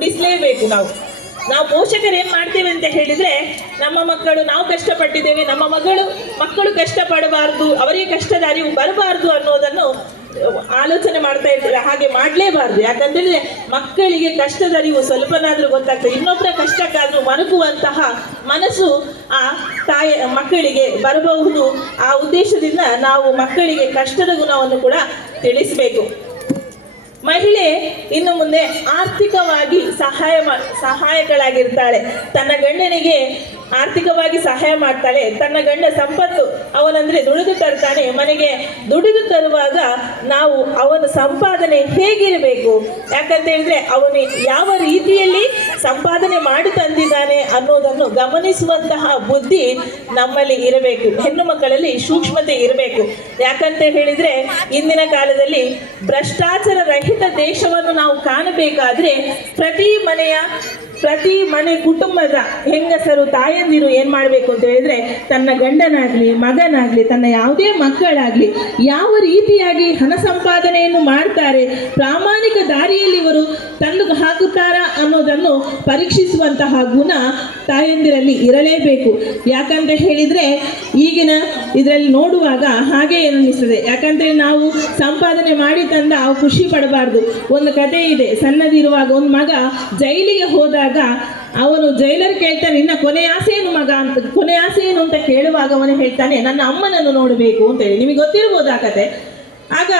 ಕೊಡಿಸಲೇಬೇಕು. ನಾವು ಪೋಷಕರು ಏನು ಮಾಡ್ತೇವೆ ಅಂತ ಹೇಳಿದರೆ, ನಮ್ಮ ಮಕ್ಕಳು ನಾವು ಕಷ್ಟಪಟ್ಟಿದ್ದೇವೆ, ನಮ್ಮ ಮಕ್ಕಳು ಕಷ್ಟಪಡಬಾರ್ದು, ಅವರಿಗೆ ಕಷ್ಟದ ಅರಿವು ಬರಬಾರ್ದು ಅನ್ನೋದನ್ನು ಆಲೋಚನೆ ಮಾಡ್ತಾ ಇರ್ತೇವೆ. ಹಾಗೆ ಮಾಡಲೇಬಾರ್ದು. ಯಾಕಂತೇಳಿದ್ರೆ ಮಕ್ಕಳಿಗೆ ಕಷ್ಟದ ಅರಿವು ಸ್ವಲ್ಪನಾದರೂ ಗೊತ್ತಾಗ್ತದೆ. ಇನ್ನೊಬ್ಬರ ಕಷ್ಟಕ್ಕಾದರೂ ಮರುಗುವಂತಹ ಮನಸ್ಸು ಆ ಮಕ್ಕಳಿಗೆ ಬರಬಹುದು. ಆ ಉದ್ದೇಶದಿಂದ ನಾವು ಮಕ್ಕಳಿಗೆ ಕಷ್ಟದ ಗುಣವನ್ನು ಕೂಡ ತಿಳಿಸಬೇಕು. ಮಹಿಳೆ ಇನ್ನು ಮುಂದೆ ಆರ್ಥಿಕವಾಗಿ ಸಹಾಯಕಳಾಗಿರ್ತಾಳೆ. ತನ್ನ ಗಂಡನಿಗೆ ಆರ್ಥಿಕವಾಗಿ ಸಹಾಯ ಮಾಡ್ತಾಳೆ. ತನ್ನ ಗಂಡ ಸಂಪತ್ತು ಅವನಂದ್ರೆ ದುಡಿದು ತರ್ತಾನೆ, ಮನೆಗೆ ದುಡಿದು ತರುವಾಗ ನಾವು ಅವನ ಸಂಪಾದನೆ ಹೇಗಿರಬೇಕು, ಯಾಕಂತ ಹೇಳಿದ್ರೆ ಅವನು ಯಾವ ರೀತಿಯಲ್ಲಿ ಸಂಪಾದನೆ ಮಾಡಿ ತಂದಿದ್ದಾನೆ ಅನ್ನೋದನ್ನು ಗಮನಿಸುವಂತಹ ಬುದ್ಧಿ ನಮ್ಮಲ್ಲಿ ಇರಬೇಕು. ಹೆಣ್ಣು ಮಕ್ಕಳಲ್ಲಿ ಸೂಕ್ಷ್ಮತೆ ಇರಬೇಕು. ಯಾಕಂತ ಹೇಳಿದ್ರೆ ಇಂದಿನ ಕಾಲದಲ್ಲಿ ಭ್ರಷ್ಟಾಚಾರ ರಹಿತ ದೇಶವನ್ನು ನಾವು ಕಾಣಬೇಕಾದ್ರೆ ಪ್ರತಿ ಮನೆ ಕುಟುಂಬದ ಹೆಂಗಸರು ತಾಯಂದಿರು ಏನ್ ಮಾಡಬೇಕು ಅಂತ ಹೇಳಿದ್ರೆ, ತನ್ನ ಗಂಡನಾಗ್ಲಿ ಮಗನಾಗ್ಲಿ ತನ್ನ ಯಾವುದೇ ಮಕ್ಕಳಾಗ್ಲಿ ಯಾವ ರೀತಿಯಾಗಿ ಹಣ ಸಂಪಾದನೆಯನ್ನು ಮಾಡ್ತಾರೆ, ಪ್ರಾಮಾಣಿಕ ದಾರಿಯಲ್ಲಿ ಇವರು ತಂದು ಹಾಕುತ್ತಾರಾ ಅನ್ನೋದನ್ನು ಪರೀಕ್ಷಿಸುವಂತಹ ಗುಣ ತಾಯಂದಿರಲ್ಲಿ ಇರಲೇಬೇಕು. ಯಾಕಂತ ಹೇಳಿದ್ರೆ ಈಗಿನ ಇದರಲ್ಲಿ ನೋಡುವಾಗ ಹಾಗೆ ಅನ್ನಿಸ್ತದೆ. ಯಾಕಂದ್ರೆ ನಾವು ಸಂಪಾದನೆ ಮಾಡಿ ತಂದ ಅವು ಖುಷಿ ಪಡಬಾರ್ದು. ಒಂದು ಕಥೆ ಇದೆ. ಸಣ್ಣದಿರುವಾಗ ಒಂದು ಮಗ ಜೈಲಿಗೆ ಹೋದಾಗ ಅವನು ಜೈಲರ್ ಕೇಳ್ತಾನೆ, ನಿನ್ನ ಕೊನೆ ಆಸೆ ಏನು ಮಗ ಅಂತ. ಕೊನೆ ಆಸೆ ಏನು ಅಂತ ಕೇಳುವಾಗ ಅವನು ಹೇಳ್ತಾನೆ, ನನ್ನ ಅಮ್ಮನನ್ನು ನೋಡಬೇಕು ಅಂತ ಹೇಳಿ. ನಿಮಗೆ ಗೊತ್ತಿರ್ಬೋದು ಆ ಕತೆ. ಆಗ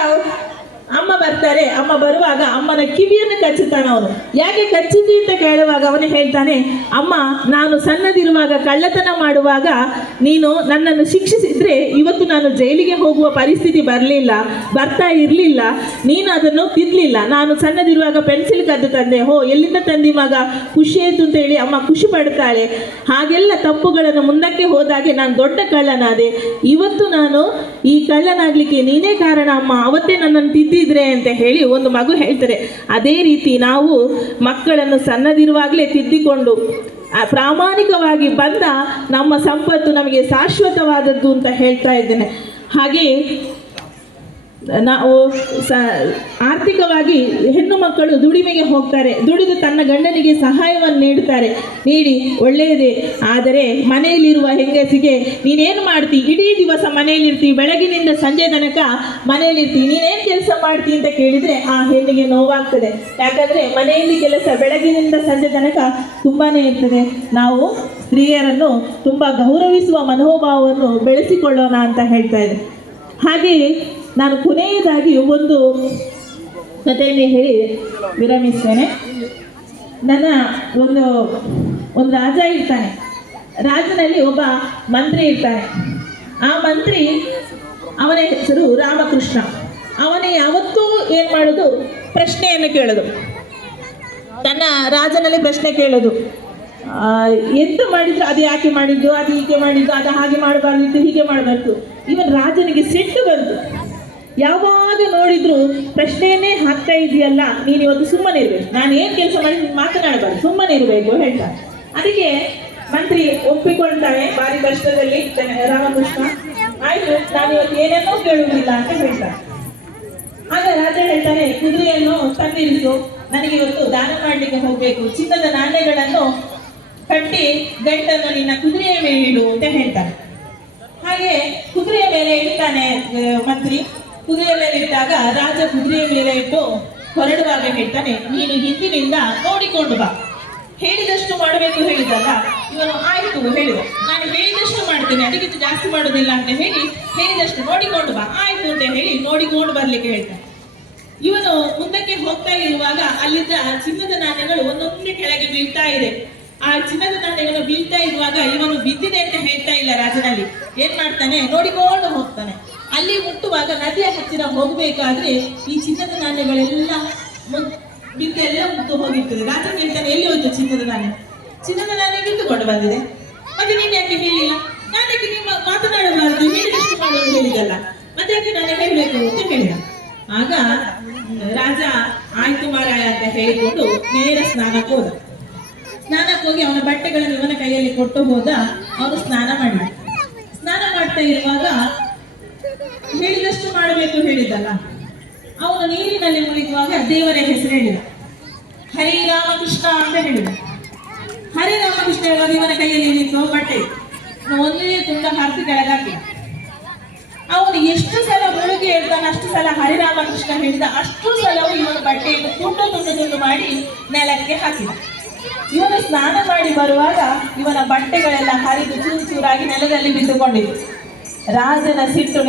ಅಮ್ಮ ಬರ್ತಾರೆ. ಅಮ್ಮ ಬರುವಾಗ ಅಮ್ಮನ ಕಿವಿಯನ್ನು ಕಚ್ಚುತ್ತಾನೆ ಅವನು. ಯಾಕೆ ಕಚ್ಚಿದ್ದಿ ಅಂತ ಕೇಳುವಾಗ ಅವನು ಹೇಳ್ತಾನೆ, ಅಮ್ಮ ನಾನು ಸಣ್ಣದಿರುವಾಗ ಕಳ್ಳತನ ಮಾಡುವಾಗ ನೀನು ನನ್ನನ್ನು ಶಿಕ್ಷಿಸಿದ್ರೆ ಇವತ್ತು ನಾನು ಜೈಲಿಗೆ ಹೋಗುವ ಪರಿಸ್ಥಿತಿ ಬರ್ತಾ ಇರಲಿಲ್ಲ. ನೀನು ಅದನ್ನು ತಿದ್ದಲಿಲ್ಲ. ನಾನು ಸಣ್ಣದಿರುವಾಗ ಪೆನ್ಸಿಲ್ ಕದ್ದು ತಂದೆ. ಎಲ್ಲಿಂದ ತಂದಿ ಮಗ, ಖುಷಿ ಆಯ್ತು ಅಂತ ಹೇಳಿ ಅಮ್ಮ ಖುಷಿ ಪಡ್ತಾಳೆ. ಹಾಗೆಲ್ಲ ತಪ್ಪುಗಳನ್ನು ಮುಂದಕ್ಕೆ ಹೋದಾಗೆ ನಾನು ದೊಡ್ಡ ಕಳ್ಳನಾದೆ. ಇವತ್ತು ನಾನು ಈ ಕಳ್ಳನಾಗ್ಲಿಕ್ಕೆ ನೀನೇ ಕಾರಣ ಅಮ್ಮ, ಅವತ್ತೇ ನನ್ನನ್ನು ತಿದ್ದಿದ್ರೆ ಅಂತ ಹೇಳಿ ಒಂದು ಮಗು ಹೇಳ್ತಾರೆ. ಅದೇ ರೀತಿ ನಾವು ಮಕ್ಕಳನ್ನು ಸಣ್ಣದಿರುವಾಗಲೇ ತಿದ್ದಿಕೊಂಡು ಪ್ರಾಮಾಣಿಕವಾಗಿ ಬಂದ ನಮ್ಮ ಸಂಪತ್ತು ನಮಗೆ ಶಾಶ್ವತವಾದದ್ದು ಅಂತ ಹೇಳ್ತಾ ಇದ್ದೇನೆ. ಹಾಗೆ ನಾವು ಆರ್ಥಿಕವಾಗಿ ಹೆಣ್ಣು ಮಕ್ಕಳು ದುಡಿಮೆಗೆ ಹೋಗ್ತಾರೆ. ದುಡಿದು ತನ್ನ ಗಂಡನಿಗೆ ಸಹಾಯವನ್ನು ನೀಡಿ ಒಳ್ಳೆಯದೇ. ಆದರೆ ಮನೆಯಲ್ಲಿರುವ ಹೆಂಗಸಿಗೆ ನೀನೇನು ಮಾಡ್ತಿ, ಇಡೀ ದಿವಸ ಮನೆಯಲ್ಲಿರ್ತೀವಿ, ಬೆಳಗಿನಿಂದ ಸಂಜೆ ತನಕ ಮನೆಯಲ್ಲಿರ್ತೀವಿ, ನೀನೇನು ಕೆಲಸ ಮಾಡ್ತಿ ಅಂತ ಕೇಳಿದರೆ ಆ ಹೆಣ್ಣಿಗೆ ನೋವಾಗ್ತದೆ. ಯಾಕಂದರೆ ಮನೆಯಲ್ಲಿ ಕೆಲಸ ಬೆಳಗಿನಿಂದ ಸಂಜೆ ತನಕ ತುಂಬಾ ಇರ್ತದೆ. ನಾವು ಸ್ತ್ರೀಯರನ್ನು ತುಂಬ ಗೌರವಿಸುವ ಮನೋಭಾವವನ್ನು ಬೆಳೆಸಿಕೊಳ್ಳೋಣ ಅಂತ ಹೇಳ್ತಾ ಇದೆ. ಹಾಗೆ ನಾನು ಕೊನೆಯದಾಗಿ ಒಂದು ಕಥೆಯಲ್ಲಿ ಹೇಳಿ ವಿರಮಿಸ್ತೇನೆ. ನನ್ನ ಒಂದು ರಾಜ ಇರ್ತಾನೆ. ರಾಜನಲ್ಲಿ ಒಬ್ಬ ಮಂತ್ರಿ ಇರ್ತಾನೆ. ಆ ಮಂತ್ರಿ ಅವನ ಹೆಸರು ರಾಮಕೃಷ್ಣ. ಅವನೇ ಯಾವತ್ತೂ ಏನು ಮಾಡೋದು, ಪ್ರಶ್ನೆಯನ್ನು ಕೇಳೋದು. ತನ್ನ ರಾಜನಲ್ಲಿ ಪ್ರಶ್ನೆ ಕೇಳೋದು. ಎಂತ ಮಾಡಿದ್ರು, ಅದು ಯಾಕೆ ಮಾಡಿದ್ದು, ಅದು ಹೀಗೆ ಮಾಡಿದ್ದು, ಅದು ಹಾಗೆ ಮಾಡಬಾರ್ದಿತ್ತು, ಹೀಗೆ ಮಾಡಬಾರ್ದು. ಇವನ್ ರಾಜನಿಗೆ ಸಿಟ್ಟು ಬಂತು. ಯಾವಾಗ ನೋಡಿದ್ರು ಪ್ರಶ್ನೆಯನ್ನೇ ಹಾಕ್ತಾ ಇದೆಯಲ್ಲ, ನೀನು ಇವತ್ತು ಸುಮ್ಮನೆ ಇರಬೇಕು, ನಾನು ಏನು ಕೆಲಸ ಮಾಡಿ ಮಾತನಾಡಬಾರ್ದು, ಸುಮ್ಮನೆ ಇರಬೇಕು ಹೇಳ್ತಾರೆ. ಅದಕ್ಕೆ ಮಂತ್ರಿ ಒಪ್ಪಿಕೊಳ್ತಾನೆ. ಭಾರಿ ಕಷ್ಟದಲ್ಲಿ ರಾಮಕೃಷ್ಣ, ಆಯ್ತು ನಾನು ಇವತ್ತು ಏನೇನೋ ಕೇಳುವುದಿಲ್ಲ ಅಂತ ಹೇಳ್ತಾನೆ. ಆಗ ರಾಜ ಹೇಳ್ತಾನೆ, ಕುದುರೆಯನ್ನು ತಂದಿರಿಸು, ನನಗೆ ಇವತ್ತು ದಾನ ಮಾಡಲಿಕ್ಕೆ ಹೋಗಬೇಕು, ಚಿನ್ನದ ನಾಣ್ಯಗಳನ್ನು ಕಟ್ಟಿ ಗಂಟನ್ನು ನಿನ್ನ ಕುದುರೆಯ ಮೇಲೆ ಇಡು ಅಂತ ಹೇಳ್ತಾನೆ. ಹಾಗೆ ಕುದುರೆಯ ಮೇಲೆ ಇಡ್ತಾನೆ ಮಂತ್ರಿ. ಕುದುರೆಯ ಮೇಲೆ ಇಟ್ಟಾಗ ರಾಜ ಕುದುರೆಯ ಮೇಲೆ ಇಟ್ಟು ಹೊರಡುವಾಗ ಹೇಳ್ತಾನೆ, ನೀನು ಹಿಂದಿನಿಂದ ನೋಡಿಕೊಂಡು ಬಾ, ಹೇಳಿದಷ್ಟು ಮಾಡಬೇಕು ಹೇಳಿದಲ್ಲ. ಇವನು ಆಯ್ತು ಹೇಳಿದ, ನಾನು ಹೇಳಿದಷ್ಟು ಮಾಡ್ತೇನೆ, ಅದಕ್ಕಿಂತ ಜಾಸ್ತಿ ಮಾಡೋದಿಲ್ಲ ಅಂತ ಹೇಳಿ ಹೇಳಿದಷ್ಟು ನೋಡಿಕೊಂಡು ಬಾ, ಆಯ್ತು ಅಂತ ಹೇಳಿ ನೋಡಿಕೊಂಡು ಬರ್ಲಿಕ್ಕೆ ಹೇಳ್ತಾನೆ. ಇವನು ಮುಂದಕ್ಕೆ ಹೋಗ್ತಾ ಇರುವಾಗ ಅಲ್ಲಿದ್ದ ಚಿನ್ನದ ನಾಣ್ಯಗಳು ಒಂದೊಂದೇ ಕೆಳಗೆ ಬೀಳ್ತಾ ಇದೆ. ಆ ಚಿನ್ನದ ನಾಣ್ಯಗಳು ಬೀಳ್ತಾ ಇರುವಾಗ ಇವನು ಬಿದ್ದಿದೆ ಅಂತ ಹೇಳ್ತಾ ಇಲ್ಲ ರಾಜನಲ್ಲಿ. ಏನ್ ಮಾಡ್ತಾನೆ, ನೋಡಿಕೊಂಡು ಹೋಗ್ತಾನೆ. ಅಲ್ಲಿ ಮುಟ್ಟುವಾಗ ನದಿಯ ಹತ್ತಿರ ಹೋಗ್ಬೇಕಾದ್ರೆ ಈ ಚಿನ್ನದ ನಾಣ್ಯಗಳೆಲ್ಲ ಬಿದ್ದೆಲ್ಲ ಮುಟ್ಟು ಹೋಗಿರ್ತದೆ. ರಾಜ ಹೇಳ್ತಾನೆ, ಎಲ್ಲಿ ಹೋಯ್ತು ಚಿನ್ನದ ನಾಣ್ಯ? ಚಿನ್ನದ ನಾಣ್ಯ ಬಿಟ್ಟುಕೊಂಡು ಬಂದಿದೆ. ಮತ್ತೆ ನೀನು ಯಾಕೆ ಹೇಳಿಲ್ಲ? ನಾನಕ್ಕೆ ನಿಮ್ಮ ಮಾತನಾಡಬಾರದು, ಹೇಳಿದಷ್ಟು ಮಾಡೋದು ಹೇಳಿದಲ್ಲ, ಮತ್ತೆ ಯಾಕೆ ನಾನು ಹೇಳಬೇಕು ಅಂತ ಹೇಳಿದ. ಆಗ ರಾಜ ಆಯ್ತು ಮಾರಾಯ ಅಂತ ಹೇಳಿಕೊಂಡು ನೇರ ಸ್ನಾನಕ್ಕೆ ಹೋದ. ಸ್ನಾನಕ್ಕೆ ಹೋಗಿ ಅವನ ಬಟ್ಟೆಗಳನ್ನು ಇವನ ಕೈಯಲ್ಲಿ ಕೊಟ್ಟು ಹೋದ. ಅವನು ಸ್ನಾನ ಮಾಡಿದ. ಸ್ನಾನ ಮಾಡ್ತಾ ಇರುವಾಗ ಹೇಳಿದಷ್ಟು ಮಾಡಬೇಕು ಹೇಳಿದ್ದಲ್ಲ, ಅವನು ನೀರಿನಲ್ಲಿ ಮುಳುಗುವಾಗ ದೇವರ ಹೆಸರು ಹೇಳಿದ. ಹರಿರಾಮ ಹರಿರಾಮಕೃಷ್ಣ ಅಂತ ಹೇಳಿದ. ಹರಿರಾಮಕೃಷ್ಣ ಹೇಳೋದು ಇವನ ಕೈಯಲ್ಲಿ ನಿಂತು ಬಟ್ಟೆ ಒಂದೇ ತುಂಡ ಹರಿದು ಕೆಳಗಾಕಿ. ಅವನು ಎಷ್ಟು ಸಲ ಮುಳುಗಿ ಹೇಳ್ತಾನೆ ಅಷ್ಟು ಸಲ ಹರಿರಾಮಕೃಷ್ಣ ಹೇಳಿದ ಅಷ್ಟು ಸಲವು ಇವನ ಬಟ್ಟೆಯನ್ನು ತುಂಡು ತುಂಡು ತುಂಡು ಮಾಡಿ ನೆಲಕ್ಕೆ ಹಾಕಿದ. ಇವನು ಸ್ನಾನ ಮಾಡಿ ಬರುವಾಗ ಇವನ ಬಟ್ಟೆಗಳೆಲ್ಲ ಹರಿದು ಚೂರು ಚೂರಾಗಿ ನೆಲದಲ್ಲಿ ಬಿದ್ದುಕೊಂಡಿತು. ರಾಜನ ಸಿಟ್ಟು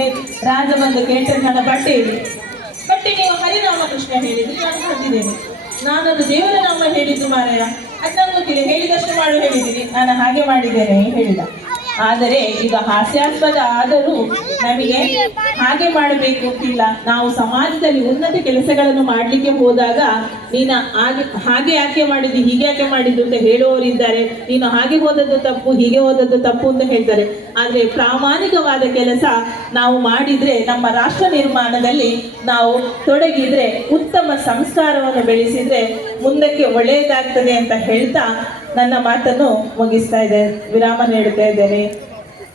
ರಾಜ ಬಂದು ಕೇಳ್ತಾರೆ, ನನ್ನ ಬಟ್ಟೆ ಇದೆ, ಬಟ್ಟೆ ನೀವು ಹರಿರಾಮಕೃಷ್ಣ ಹೇಳಿದ್ದು ನಾನು ಹೊಂದಿದ್ದೇನೆ, ನಾನದು ದೇವರ ನಾಮ ಹೇಳಿದ್ದು ಮಾರಾಯ, ಅದು ನಂಗೆ ಗೊತ್ತಿಲ್ಲ, ಹೇಳಿದಷ್ಟು ಮಾಡು ಹೇಳಿದ್ದೀನಿ, ನಾನು ಹಾಗೆ ಮಾಡಿದ್ದೇನೆ ಹೇಳಿದ. ಆದರೆ ಈಗ ಹಾಸ್ಯಾಸ್ಪದ ಆದರೂ ನಮಗೆ ಹಾಗೆ ಮಾಡಬೇಕು ಅಂತಿಲ್ಲ. ನಾವು ಸಮಾಜದಲ್ಲಿ ಉನ್ನತ ಕೆಲಸಗಳನ್ನು ಮಾಡಲಿಕ್ಕೆ ಹೋದಾಗ ನೀನು ಹಾಗೆ ಯಾಕೆ ಮಾಡಿದ್ದು ಹೀಗೆ ಯಾಕೆ ಮಾಡಿದ್ದು ಅಂತ ಹೇಳುವವರಿದ್ದಾರೆ. ನೀನು ಹಾಗೆ ಹೋದದ್ದು ತಪ್ಪು ಹೀಗೆ ಹೋದದ್ದು ತಪ್ಪು ಅಂತ ಹೇಳ್ತಾರೆ. ಆದರೆ ಪ್ರಾಮಾಣಿಕವಾದ ಕೆಲಸ ನಾವು ಮಾಡಿದರೆ, ನಮ್ಮ ರಾಷ್ಟ್ರ ನಿರ್ಮಾಣದಲ್ಲಿ ನಾವು ತೊಡಗಿದ್ರೆ, ಉತ್ತಮ ಸಂಸ್ಕಾರವನ್ನು ಬೆಳೆಸಿದ್ರೆ ಮುಂದಕ್ಕೆ ಒಳ್ಳೆಯದಾಗ್ತದೆ ಅಂತ ಹೇಳ್ತಾ ನನ್ನ ಮಾತನ್ನು ಮುಗಿಸ್ತಾ ಇದ್ದೇನೆ, ವಿರಾಮ ನೀಡುತ್ತಾ ಇದ್ದೇನೆ.